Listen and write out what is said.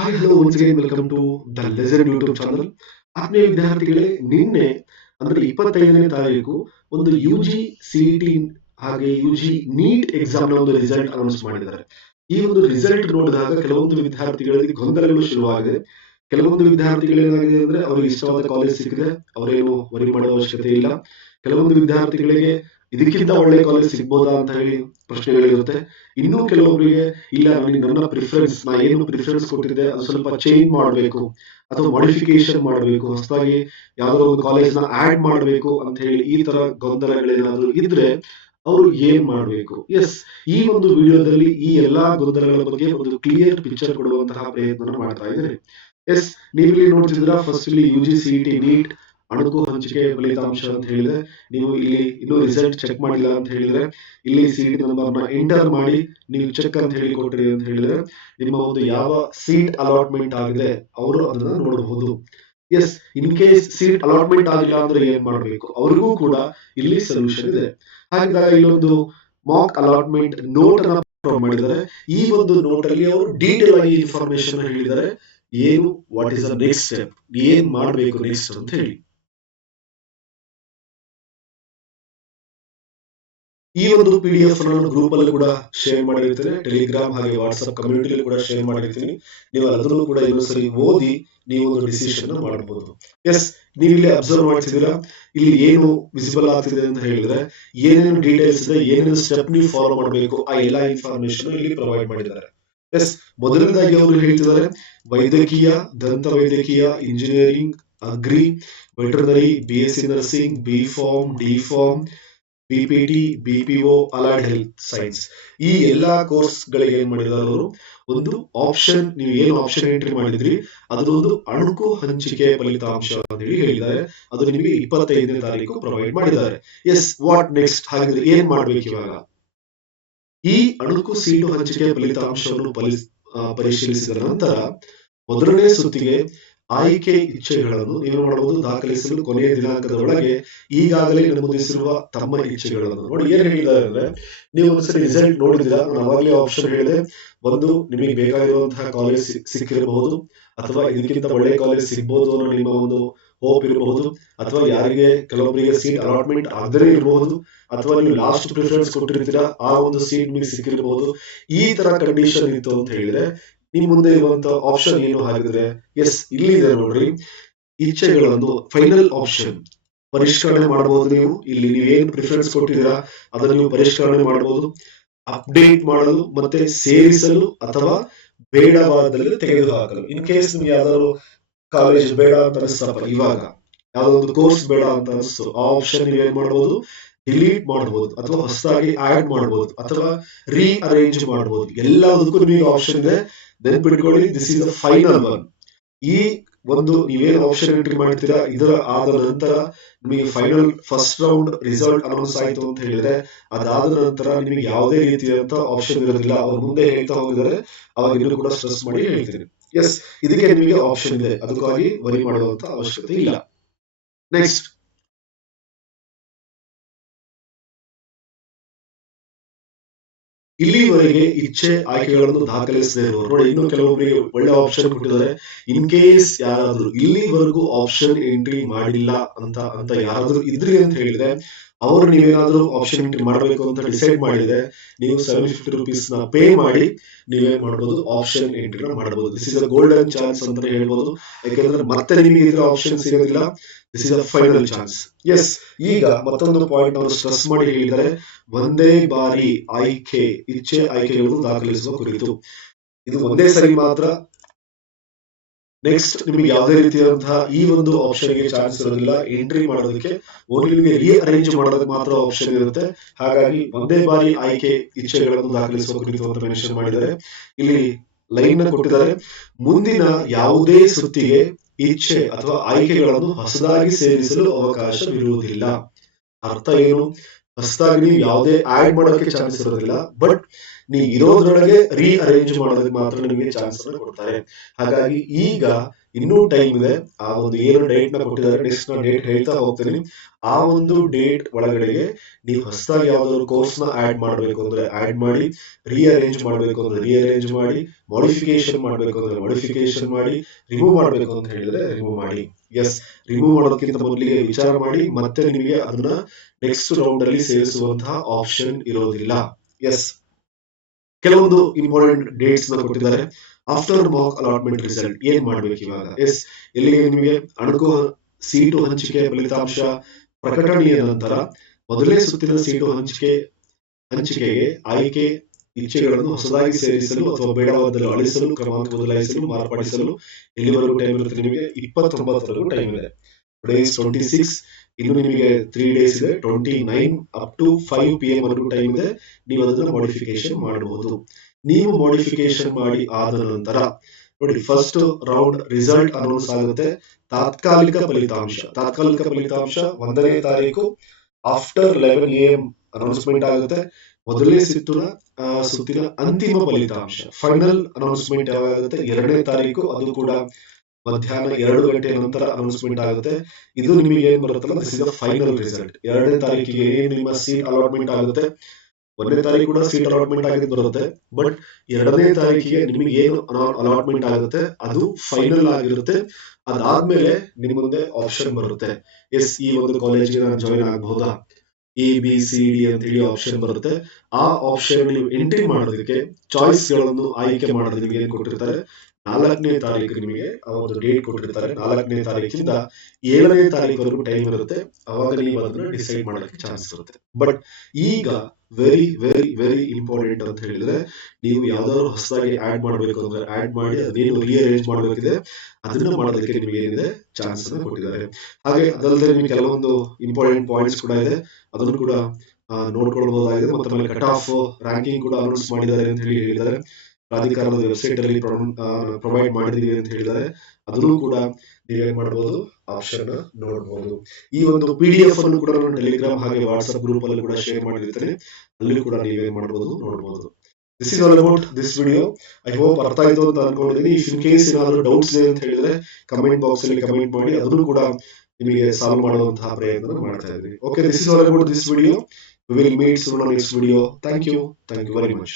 Hi hello once again welcome to the legend YouTube channel. ಆತ್ಮೀಯ ವಿದ್ಯಾರ್ಥಿಗಳೇ, ನಿನ್ನೆ ಅಂದ್ರೆ 25ನೇ ತಾರೀಕು ಒಂದು UG CET ಹಾಗೆ UG ನೀಟ್ ಎಕ್ಸಾಮ್ ನ ಒಂದು ರಿಸಲ್ಟ್ ಅನೌನ್ಸ್ ಮಾಡಿದ್ದಾರೆ. ಈ ಒಂದು ರಿಸಲ್ಟ್ ನೋಡಿದಾಗ ಕೆಲವೊಂದು ವಿದ್ಯಾರ್ಥಿಗಳಿಗೆ ಗೊಂದಲಗಳು ಶುರುವಾಗಿದೆ. ಕೆಲವೊಂದು ವಿದ್ಯಾರ್ಥಿಗಳು ಏನಾಗಿದೆ ಅಂದ್ರೆ ಅವರಿಗೆ ಇಷ್ಟವಾದ ಕಾಲೇಜ್ ಸಿಕ್ಕಿದೆ, ಅವರೇನು ವರಿ ಮಾಡುವ ಅವಶ್ಯಕತೆ ಇಲ್ಲ. ಕೆಲವೊಂದು ವಿದ್ಯಾರ್ಥಿಗಳಿಗೆ ಇದಕ್ಕಿಂತ ಒಳ್ಳೆ ಕಾಲೇಜ್ ಸಿಗ್ಬೋದಾ ಅಂತ ಹೇಳಿ ಪ್ರಶ್ನೆಗಳಿರುತ್ತೆ. ಇನ್ನೂ ಕೆಲವೊಬ್ಬರಿಗೆ ಇಲ್ಲ, ನನಗೆ ನನ್ನ ಪ್ರಿಫರೆನ್ಸ್, ನಾ ಏನು ಪ್ರಿಫರೆನ್ಸ್ ಕೊಟ್ಟಿದ್ದೆ ಅದು ಸ್ವಲ್ಪ ಚೇಂಜ್ ಮಾಡಬೇಕು ಅಥವಾ ಮಾಡಿಫಿಕೇಶನ್ ಮಾಡಬೇಕು, ಹೊಸದಾಗಿ ಯಾವ್ದೋ ಒಂದು ಕಾಲೇಜ್ ನ ಆಡ್ ಮಾಡಬೇಕು ಅಂತ ಹೇಳಿ ಈ ತರ ಗೊಂದಲಗಳೇನಾದ್ರೂ ಇದ್ರೆ ಅವರು ಏನ್ ಮಾಡಬೇಕು. ಎಸ್, ಈ ಒಂದು ವಿಡಿಯೋದಲ್ಲಿ ಈ ಎಲ್ಲಾ ಗೊಂದಲಗಳ ಬಗ್ಗೆ ಒಂದು ಕ್ಲಿಯರ್ ಪಿಕ್ಚರ್ ಕೊಡುವಂತಹ ಪ್ರಯತ್ನ ಮಾಡ್ತಾ ಇದ್ದೇನೆ. ಎಸ್, ನೀವಿಲ್ಲಿ ನೋಡ್ತಿದ್ದೀರಾ, ಫಸ್ಟ್ ಇಲ್ಲಿ UG CET ನೀಟ್ ಅಣುಕು ಹಂಚಿಕೆ ಫಲಿತಾಂಶ ಅಂತ ಹೇಳಿದ್ರೆ, ನೀವು ಇಲ್ಲಿ ಇನ್ನೂ ರಿಸಲ್ಟ್ ಚೆಕ್ ಮಾಡಿಲ್ಲ ಅಂತ ಹೇಳಿದ್ರೆ ಇಲ್ಲಿ ಸೀಟ್ ನಂಬರ್ ನ ಎಂಟರ್ ಮಾಡಿ ನೀವು ಚೆಕ್ ಅಂತ ಹೇಳಿ ಕೊಟ್ರಿ ಅಂತ ಹೇಳಿದ್ರೆ ನಿಮ್ಮ ಒಂದು ಯಾವ ಸೀಟ್ ಅಲಾಟ್ಮೆಂಟ್ ಆಗಿದೆ ಅವರು ಅದನ್ನ ನೋಡಬಹುದು. Yes, in case seat allotment ಆಗಿಲ್ಲ ಅಂದ್ರೆ ಏನ್ ಮಾಡಬೇಕು, ಅವ್ರಿಗೂ ಕೂಡ ಇಲ್ಲಿ ಸೊಲ್ಯೂಷನ್ ಇದೆ. ಹಾಗಿದ್ದಾಗ ಇಲ್ಲೊಂದು ಮಾಕ್ ಅಲಾಟ್ಮೆಂಟ್ ನೋಟ್ ಅನ್ನ ಪ್ರೊವೈಡ್ ಮಾಡಿದ್ದಾರೆ. ಈ ಒಂದು ನೋಟ್ ಅಲ್ಲಿ ಅವರು ಡೀಟೇಲ್ ಆಗಿ ಇನ್ಫಾರ್ಮೇಶನ್ ಹೇಳಿದ್ದಾರೆ, ಏನು what is the next step, ಏನ್ ಮಾಡಬೇಕು ನೆಕ್ಸ್ಟ್ ಅಂತ ಹೇಳಿ. ಈ ಒಂದು PDF ನಾನು ಗ್ರೂಪ್ ಅಲ್ಲಿ ಕೂಡ ಶೇರ್ ಮಾಡಿರ್ತೀನಿ, ಟೆಲಿಗ್ರಾಮ್ ಹಾಗೆ ವಾಟ್ಸ್ಆಪ್ ಕಮ್ಯುನಿಟಿಯಲ್ಲಿ ಕೂಡ ಶೇರ್ ಮಾಡಿರ್ತೀನಿ. ನೀವು ಅದನ್ನು ಕೂಡ ಇನ್ನೊಂದ್ಸರಿ ಓದಿ ನೀವು ಒಂದು ಡಿಸಿಷನ್ ಮಾಡಬಹುದು. ಎಸ್, ನೀವು ಇಲ್ಲಿ ಅಬ್ಸರ್ವ್ ಮಾಡ್ತಿದ್ದೀರಾ, ಇಲ್ಲಿ ಏನು ವಿಸಿಬಲ್ ಆಗ್ತಿದೆ ಅಂತ ಹೇಳಿದ್ರೆ ಏನೇನು ಡೀಟೇಲ್ಸ್ ಇದೆ, ಏನೇನು ಸ್ಟೆಪ್ ನೀವು ಫಾಲೋ ಮಾಡಬೇಕು, ಆ ಎಲ್ಲಾ ಇನ್ಫಾರ್ಮೇಶನ್ ಇಲ್ಲಿ ಪ್ರೊವೈಡ್ ಮಾಡಿದ್ದಾರೆ. ಎಸ್, ಮೊದಲನೇದಾಗಿ ಅವರು ಹೇಳ್ತಿದ್ದಾರೆ ವೈದ್ಯಕೀಯ, ದಂತ ವೈದ್ಯಕೀಯ, engineering, agri, veterinary, BSc nursing, B.Pharm, D.Pharm, PPT, BPO, allied health science, ಈ ಎಲ್ಲಾ ಕೋರ್ಸ್ ಗಳಿಗೆ ಏನ್ ಮಾಡಿದಾರೆ ಅವರು ಒಂದು ಆಪ್ಷನ್, ನೀವು ಏನು ಆಪ್ಷನ್ ಎಂಟ್ರಿ ಮಾಡಿದ್ರಿ ಅದೊಂದು ಅಣುಕು ಹಂಚಿಕೆ ಫಲಿತಾಂಶ ಅಂತ ಹೇಳಿ ಹೇಳಿದ್ದಾರೆ. ಅದು ನಿಮಗೆ 25ನೇ ತಾರೀಕು ಪ್ರೊವೈಡ್ ಮಾಡಿದ್ದಾರೆ. ಎಸ್, ವಾಟ್ ನೆಕ್ಸ್ಟ್, ಹಾಗಿದ್ರೆ ಏನ್ ಮಾಡ್ಬೇಕು ಇವಾಗ? ಈ ಅಣುಕು ಸೀಟು ಹಂಚಿಕೆ ಫಲಿತಾಂಶವನ್ನು ಪರಿಶೀಲಿಸಿದ ನಂತರ ಮೊದಲನೇ ಸುತ್ತಿಗೆ ಆಯ್ಕೆ ಇಚ್ಛೆಗಳನ್ನು ನೀವು ಮಾಡಬಹುದು ದಾಖಲಿಸಲು ಕೊನೆಯ ದಿನಾಂಕದ ಒಳಗೆ ಈಗಾಗಲೇ ನಮೂದಿಸಿರುವ ತಮ್ಮ ಇಚ್ಛೆಗಳನ್ನು ನೋಡಿ. ಏನ್ ಹೇಳಿದ್ದಾರೆ ಅಂದ್ರೆ, ನೀವು ಒಂದ್ಸರಿ ರಿಸಲ್ಟ್ ನೋಡಿದಿರಾ, ನಾನು ಅವಾಗಲೇ ಆಪ್ಷನ್ ಹೇಳಿದೆ, ಒಂದು ನಿಮಗೆ ಬೇಕಾಗಿರುವಂತಹ ಕಾಲೇಜ್ ಸಿಕ್ಕಿರಬಹುದು, ಅಥವಾ ಇದಕ್ಕಿಂತ ಒಳ್ಳೆ ಕಾಲೇಜ್ ಸಿಗ್ಬಹುದು ಅನ್ನೋ ನಿಮ್ಮ ಒಂದು ಹೋಪ್ ಇರಬಹುದು, ಅಥವಾ ಯಾರಿಗೆ ಕೆಲವೊಬ್ಬರಿಗೆ ಸೀಟ್ ಅಲಾಟ್ಮೆಂಟ್ ಆಗದೇ ಇರಬಹುದು, ಅಥವಾ ನೀವು ಲಾಸ್ಟ್ ಪ್ರಿಫರೆನ್ಸ್ ಕೊಟ್ಟಿರ್ತೀರಾ ಆ ಒಂದು ಸೀಟ್ ನಿಮಗೆ ಸಿಕ್ಕಿರಬಹುದು. ಈ ತರ ಕಂಡೀಷನ್ ಇತ್ತು ಅಂತ ಹೇಳಿದ್ರೆ ನಿಮ್ ಮುಂದೆ ಇರುವಂತ ಆಪ್ಷನ್ ಏನು ಹಾಗಿದ್ರೆ, ಎಸ್ ಇಲ್ಲಿ ಇದೆ ನೋಡ್ರಿ, ಇಚ್ಛೆಗಳನ್ನು ಫೈನಲ್ ಆಪ್ಷನ್ ಪರಿಷ್ಕರಣೆ ಮಾಡಬಹುದು. ನೀವು ಇಲ್ಲಿ ನೀವೇನು ಪ್ರಿಫರೆನ್ಸ್ ಕೊಟ್ಟಿದ್ದೀರಾ ಅದನ್ನು ನೀವು ಪರಿಷ್ಕರಣೆ ಮಾಡಬಹುದು, ಅಪ್ಡೇಟ್ ಮಾಡಲು, ಮತ್ತೆ ಸೇರಿಸಲು ಅಥವಾ ಬೇಡವಾದಲ್ಲಿ ತೆಗೆದುಹಾಕಲು. ಇನ್ ಕೇಸ್ ನಿಮ್ಗೆ ಯಾವ್ದಾದ್ರು ಕಾಲೇಜ್ ಬೇಡ ಅಂತ ಅನಿಸ್ತಪ್ಪ, ಇವಾಗ ಯಾವ್ದೋ ಒಂದು ಕೋರ್ಸ್ ಬೇಡ ಅಂತ ಅನಿಸ್ತು, ಆ ಆಪ್ಷನ್ ನೀವು ಏನ್ ಮಾಡಬಹುದು, ಡಿಲೀಟ್ ಮಾಡಬಹುದು, ಅಥವಾ ಹೊಸದಾಗಿ ಆಡ್ ಮಾಡಬಹುದು, ಅಥವಾ ರೀಅರೇಂಜ್ ಮಾಡಬಹುದು. ಎಲ್ಲದಕ್ಕೂ ನಿಮಗೆ ಆಪ್ಷನ್ ಇದೆ. ನೆನ್ಪಿಟ್ಕೊಳ್ಳಿ, this is the final one. ಈ ಒಂದು ನೀವೇನು ಆಪ್ಷನ್ ಎಂಟ್ರಿ ಮಾಡ್ತೀರಾ ಇದರ ಆದ ನಂತರ ನಿಮಗೆ final first round result announce ಆಯ್ತು ಅಂತ ಹೇಳಿದ್ರೆ ಅದಾದ ನಂತರ ನಿಮಗೆ ಯಾವುದೇ ರೀತಿಯಾದಂತ ಆಪ್ಷನ್ ಇರೋದಿಲ್ಲ. ಅವ್ರು ಮುಂದೆ ಹೇಳ್ತಾ ಹೋಗಿದ್ದಾರೆ, ಅವಾಗ ಇನ್ನೂ ಕೂಡ ಸ್ಟ್ರೆಸ್ ಮಾಡಿ ಹೇಳ್ತೀನಿ. ಎಸ್, ಇದಕ್ಕೆ ನಿಮಗೆ ಆಪ್ಷನ್ ಇದೆ, ಅದಕ್ಕಾಗಿ ವರಿ ಮಾಡುವಂತ ಅವಶ್ಯಕತೆ ಇಲ್ಲ. ನೆಕ್ಸ್ಟ್, ಇಲ್ಲಿವರೆಗೆ ಇಚ್ಛೆ ಆಯ್ಕೆಗಳನ್ನು ದಾಖಲಿಸದೇ ಇರುವರು ನೋಡಿ, ಇನ್ನು ಕೆಲವೊಬ್ಬರಿಗೆ ಒಳ್ಳೆ ಆಪ್ಷನ್ ಕೊಟ್ಟಿದ್ದಾರೆ. ಇನ್ ಕೇಸ್ ಯಾರಾದ್ರೂ ಇಲ್ಲಿವರೆಗೂ ಆಪ್ಷನ್ ಎಂಟ್ರಿ ಮಾಡಿಲ್ಲ ಅಂತ ಯಾರಾದ್ರೂ ಇದ್ರಿ ಅಂತ ಹೇಳಿದ್ರೆ, ಅವರು ನೀವೇನಾದ್ರೂ ಆಪ್ಷನ್ ಎಂಟ್ರಿ ಮಾಡಬೇಕು ಅಂತ ಡಿಸೈಡ್ ಮಾಡಿದ್ರೆ ನೀವು 750 rupees ನ ಪೇ ಮಾಡಿ ನೀವೇನ್ ಮಾಡಬಹುದು, ಆಪ್ಷನ್ ಎಂಟ್ರಿ ಮಾಡಬಹುದು. This is a golden chance ಅಂತ ಹೇಳ್ಬೋದು, ಯಾಕಂದ್ರೆ ಮತ್ತೆ ನಿಮಗೆ ಇದರ ಆಪ್ಷನ್ ಸಿಗೋದಿಲ್ಲ. This is a final chance. Yes, ಈಗ ಮತ್ತೊಂದು ಪಾಯಿಂಟ್ ಅವರು ಸ್ಟ್ರೆಸ್ ಮಾಡಿ ಹೇಳಿದ್ದಾರೆ, ಒಂದೇ ಬಾರಿ ಆಯ್ಕೆ ಇಚ್ಛೆ ಆಯ್ಕೆಗಳು ದಾಖಲಿಸುವ ಕುರಿತು. ಇದು ಒಂದೇ ಸರಿ ಮಾತ್ರ. ನೆಕ್ಸ್ಟ್, ನಿಮಗೆ ಯಾವುದೇ ರೀತಿಯಾದಂತಹ ಈ ಒಂದು ಆಪ್ಷನ್ ಗೆ ಚಾನ್ಸ್ ಇರೋದಿಲ್ಲ ಎಂಟ್ರಿ ಮಾಡೋದಕ್ಕೆ, ಓನ್ಲಿ ನಿಮಗೆ ರೀಅರೇಂಜ್ ಮಾಡೋದಕ್ಕೆ ಮಾತ್ರ ಆಪ್ಷನ್ ಇರುತ್ತೆ. ಹಾಗಾಗಿ ಒಂದೇ ಬಾರಿ ಆಯ್ಕೆ ಇಚ್ಛೆಗಳನ್ನು ದಾಖಲಿಸುವ ಕುರಿತು ಅಂತ ಮೆನ್ಷನ್ ಮಾಡಿದ್ದಾರೆ. ಇಲ್ಲಿ ಲೈನ್ ಕೊಟ್ಟಿದ್ದಾರೆ, ಮುಂದಿನ ಯಾವುದೇ ಸುತ್ತಿಗೆ ಇಚ್ಛೆ ಅಥವಾ ಆಯ್ಕೆಗಳನ್ನು ಹೊಸದಾಗಿ ಸೇರಿಸಲು ಅವಕಾಶವಿರುವುದಿಲ್ಲ. ಅರ್ಥ ಏನು, ಹೊಸದಾಗಿ ನೀವು ಯಾವುದೇ ಆಡ್ ಮಾಡೋಕೆ ಚಾನ್ಸ್ ಇರೋದಿಲ್ಲ, ಬಟ್ ನೀವು ಇರೋದ್ರೊಳಗೆ ರೀಅರೇಂಜ್ ಮಾಡೋದಕ್ಕೆ ಮಾತ್ರ ನಿಮಗೆ ಚಾನ್ಸ್ ಅನ್ನು ಕೊಡ್ತಾರೆ. ಹಾಗಾಗಿ ಈಗ ಇನ್ನೂ ಟೈಮ್ ಇದೆ. ಆ ಒಂದು ಏನು ಡೇಟ್ ನ ಕೊಟ್ಟಿದ್ದಾರೆ, ನೆಕ್ಸ್ಟ್ ನ ಡೇಟ್ ಹೇಳ್ತಾ ಹೋಗ್ತೀನಿ. ಆ ಒಂದು ಡೇಟ್ ಒಳಗಡೆಗೆ ನೀವು ಹೊಸದಾಗಿ ಯಾವ್ದಾದ್ರು ಕೋರ್ಸ್ ನ ಆಡ್ ಮಾಡಬೇಕು ಅಂದ್ರೆ ಆಡ್ ಮಾಡಿ, ರೀಅರೇಂಜ್ ಮಾಡಬೇಕು ಅಂದ್ರೆ ರೀಅರೇಂಜ್ ಮಾಡಿ, ಮಾಡಿಫಿಕೇಶನ್ ಮಾಡಬೇಕು ಅಂದ್ರೆ ಮಾಡಿಫಿಕೇಶನ್ ಮಾಡಿ, ರಿಮೂವ್ ಮಾಡಬೇಕು ಅಂತ ಹೇಳಿದ್ರೆ ರಿಮೂವ್ ಮಾಡಿ. ಎಸ್, ರಿಮೂವ್ ಮಾಡೋದಕ್ಕಿಂತ ಮೊದಲಿಗೆ ವಿಚಾರ ಮಾಡಿ, ಮತ್ತೆ ನಿಮಗೆ ಅದನ್ನ ನೆಕ್ಸ್ಟ್ ರೌಂಡ್ ಅಲ್ಲಿ ಸೇರಿಸುವಂತಹ ಆಪ್ಷನ್ ಇರೋದಿಲ್ಲ. ಎಸ್, ಕೆಲವೊಂದು ಇಂಪಾರ್ಟೆಂಟ್ ಡೇಟ್ಸ್ ನ ಕೊಟ್ಟಿದ್ದಾರೆ. ಆಫ್ಟರ್ ಮಾಕ್ ಅಲಾಟ್ಮೆಂಟ್ ರಿಸಲ್ಟ್ ಏನ್ ಮಾಡ್ಬೇಕು ಇವಾಗ? ಎಸ್, ಇಲ್ಲಿಗೆ ನಿಮಗೆ ಅಣಕು ಸೀಟು ಹಂಚಿಕೆ ಫಲಿತಾಂಶ ಪ್ರಕಟಣೆಯ ನಂತರ ಮೊದಲನೇ ಸುತ್ತಿನ ಸೀಟು ಹಂಚಿಕೆಗೆ ಆಯ್ಕೆ ಇಚ್ಛೆಗಳನ್ನು ಹೊಸದಾಗಿ ಸೇರಿಸಲು ಅಥವಾ ಬೇಡವಾದಲ್ಲಿ ಅಳಿಸಲು, ಕ್ರಮಾಂಕ ಬದಲಾಯಿಸಲು, ಮಾರ್ಪಡಿಸಲು ಎಲ್ಲಿವರೆಗೂ ಟೈಮ್ ಇರುತ್ತೆ? ನಿಮಗೆ 29ವರೆಗೂ ಟೈಮ್ ಇದೆ. ಟುಡೇ ಇಸ್ 26, ಇನ್ನು ನಿಮಗೆ 3 ಡೇಸ್ ಇದೆ. 29 ಅಪ್ ಟು 5 PM ವರೆಗೂ ಟೈಮ್ ಇದೆ. ನೀವು ಅದನ್ನ ಮಾಡಿಫಿಕೇಶನ್ ಮಾಡಬಹುದು. ನೀವು ಮಾಡಿಫಿಕೇಶನ್ ಮಾಡಿ ಆದ ನಂತರ ನೋಡಿ, ಫಸ್ಟ್ ರೌಂಡ್ ರಿಸಲ್ಟ್ ಅನೌನ್ಸ್ ಆಗುತ್ತೆ. ತಾತ್ಕಾಲಿಕ ಫಲಿತಾಂಶ 1ನೇ ತಾರೀಕು ಆಫ್ಟರ್ 11 AM ಅನೌನ್ಸ್ಮೆಂಟ್ ಆಗುತ್ತೆ. ಮೊದಲನೇ ಸುತ್ತಿನ ಅಂತಿಮ ಫಲಿತಾಂಶ ಫೈನಲ್ ಅನೌನ್ಸ್ಮೆಂಟ್ ಯಾವಾಗ ಆಗುತ್ತೆ? 2ನೇ ತಾರೀಕು, ಅದು ಕೂಡ ಮಧ್ಯಾಹ್ನ 2 ಗಂಟೆ ನಂತರ ಅನೌನ್ಸ್ಮೆಂಟ್ ಆಗುತ್ತೆ. ಇದು ನಿಮಗೆ ಏನ್ ಬರುತ್ತಲ್ಲ, this is the final result. 2ನೇ ತಾರೀಕಿಗೆ ಏನ್ ನಿಮ್ಮ ಸೀಟ್ ಅಲಾಟ್ಮೆಂಟ್ ಆಗುತ್ತೆ, 1ನೇ ತಾರೀಕು ಕೂಡ ಸೀಟ್ ಅಲಾಟ್ಮೆಂಟ್ ಆಗಿ ಬರುತ್ತೆ. ಬಟ್ 2ನೇ ತಾರೀಕಿಗೆ ನಿಮಗೆ ಏನು ಅಲಾಟ್ಮೆಂಟ್ ಆಗುತ್ತೆ ಅದು ಫೈನಲ್ ಆಗಿರುತ್ತೆ. ಅದಾದ್ಮೇಲೆ ನಿಮ್ಮ ಮುಂದೆ ಆಪ್ಷನ್ ಬರುತ್ತೆ. ಎಸ್, ಈ ಒಂದು ಕಾಲೇಜಿಗೆ ನಾನು ಜಾಯಿನ್ ಆಗಬಹುದಾ, ABCD ಅಂತ ಹೇಳಿ ಆಪ್ಷನ್ ಬರುತ್ತೆ. ಆ ಆಪ್ಷನ್ ನೀವು ಎಂಟ್ರಿ ಮಾಡೋದಕ್ಕೆ ಚಾಯ್ಸ್ ಗಳನ್ನು ಆಯ್ಕೆ ಮಾಡೋದು ನಿಮಗೆ ಏನ್ ಕೊಟ್ಟಿರ್ತಾರೆ, 4ನೇ ತಾರೀಕು ನಿಮಗೆ ಒಂದು ಡೇಟ್ ಕೊಟ್ಟಿರ್ತಾರೆ. 4ನೇ ತಾರೀಕಿಂದ 7ನೇ ತಾರೀಕುವರೆಗೂ ಟೈಮ್ ಇರುತ್ತೆ. ಅವಾಗ ನೀವು ಅದನ್ನ ಡಿಸೈಡ್ ಮಾಡೋದಕ್ಕೆ ಚಾನ್ಸ್ ಇರುತ್ತೆ. ಬಟ್ ಈಗ ವೆರಿ ವೆರಿ ವೆರಿ ಇಂಪಾರ್ಟೆಂಟ್ ಅಂತ ಹೇಳಿದ್ರೆ, ನೀವು ಯಾವ್ದಾದ್ರು ಹೊಸದಾಗಿ ಆಡ್ ಮಾಡಬೇಕು ಅಂದ್ರೆ ಆಡ್ ಮಾಡಿ, ಅದೇನು ರೀಅರೇಂಜ್ ಮಾಡಬೇಕಿದೆ ಅದನ್ನ ಮಾಡೋದಕ್ಕೆ ನಿಮಗೆ ಏನಿದೆ ಚಾನ್ಸ್ ಅನ್ನ ಕೊಟ್ಟಿದ್ದಾರೆ. ಹಾಗೆ ಅದಲ್ಲದೆ ನಿಮಗೆ ಕೆಲವೊಂದು ಇಂಪಾರ್ಟೆಂಟ್ ಪಾಯಿಂಟ್ಸ್ ಕೂಡ ಇದೆ, ಅದನ್ನು ಕೂಡ ನೋಡ್ಕೊಳ್ಬಹುದಾಗಿದೆ. ಮತ್ತೆ ಆಮೇಲೆ ಕಟ್ ಆಫ್ ರ್ಯಾಂಕಿಂಗ್ ಕೂಡ ಅನೌನ್ಸ್ ಮಾಡಿದ್ದಾರೆ ಅಂತ ಹೇಳಿದ್ದಾರೆ. ಪ್ರಾಧಿಕಾರದ ವೆಬ್ಸೈಟ್ ಅಲ್ಲಿ ಪ್ರೊವೈಡ್ ಮಾಡಿದೀವಿ ಅಂತ ಹೇಳಿದ್ದಾರೆ. ಅದನ್ನು ಕೂಡ ನೀವೇನ್ ಮಾಡಬಹುದು, ಆಪ್ಷನ್ ನೋಡಬಹುದು. ಈ ಒಂದು PDF ಅನ್ನು ಕೂಡ ನಾನು ಟೆಲಿಗ್ರಾಮ್ ಹಾಗೆ ವಾಟ್ಸ್ಆಪ್ ಗ್ರೂಪ್ ಅಲ್ಲಿ ಕೂಡ ಶೇರ್ ಮಾಡಿರ್ತೇನೆ. ಅಲ್ಲಿ ಕೂಡ ನೀವೇನ್ ಮಾಡಬಹುದು, ನೋಡಬಹುದು. This is all about this video. I hope ಅರ್ಥ ಆಯ್ತು ಅಂತ ಅನ್ಕೊಂಡಿದ್ದೀನಿ. ಇಫ್ ಇನ್ ಕೇಸ್ ಏನಾದ್ರು ಡೌಟ್ಸ್ ಇದೆ ಅಂತ ಹೇಳಿದ್ರೆ ಕಮೆಂಟ್ ಬಾಕ್ಸ್ ಅಲ್ಲಿ ಕಮೆಂಟ್ ಮಾಡಿ, ಅದನ್ನು ಕೂಡ ನಿಮಗೆ ಸಾಲ್ವ್ ಮಾಡುವಂತಹ ಪ್ರಯತ್ನ ಮಾಡ್ತಾ ಇದ್ದೀನಿ. Okay, this is all about this video. We will meet soon on next video. Thank you very much.